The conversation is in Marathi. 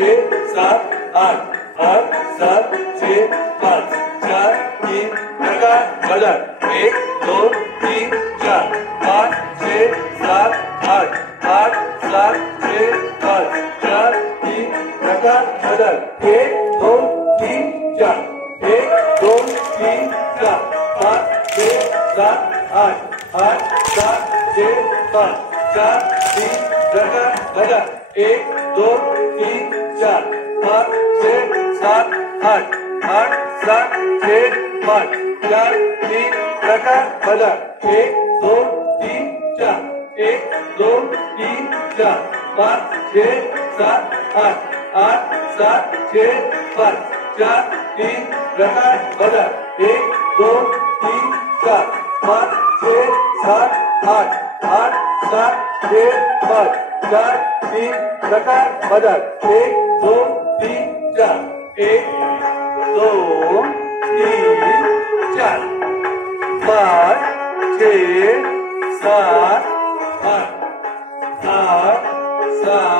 छः सात आठ आठ सात छः पाँच चार तीन प्रकार बदल एक दो तीन चार पाँच छः सात आठ आठ सात छः पाँच चार तीन प्रकार बदल एक दो तीन चार एक दो तीन चार पाँच छः सात आठ आठ सात छः पाँच चार तीन प्रकार बदल एक दो तीन चार पाँच छः सात आठ आठ सात छः पाँच चार तीन प्रकार बदल एक दो तीन चार एक दो तीन चार पाँच छः सात आठ आठ सात छः पाँच चार तीन प्रकार बदल एक दो तीन चार पाँच छः सात आठ आठ सात छः पाँच चार तीन प्रकार बदल एक दो तीन चार एक दो तीन चार पाँच छः सात आठ आठ सात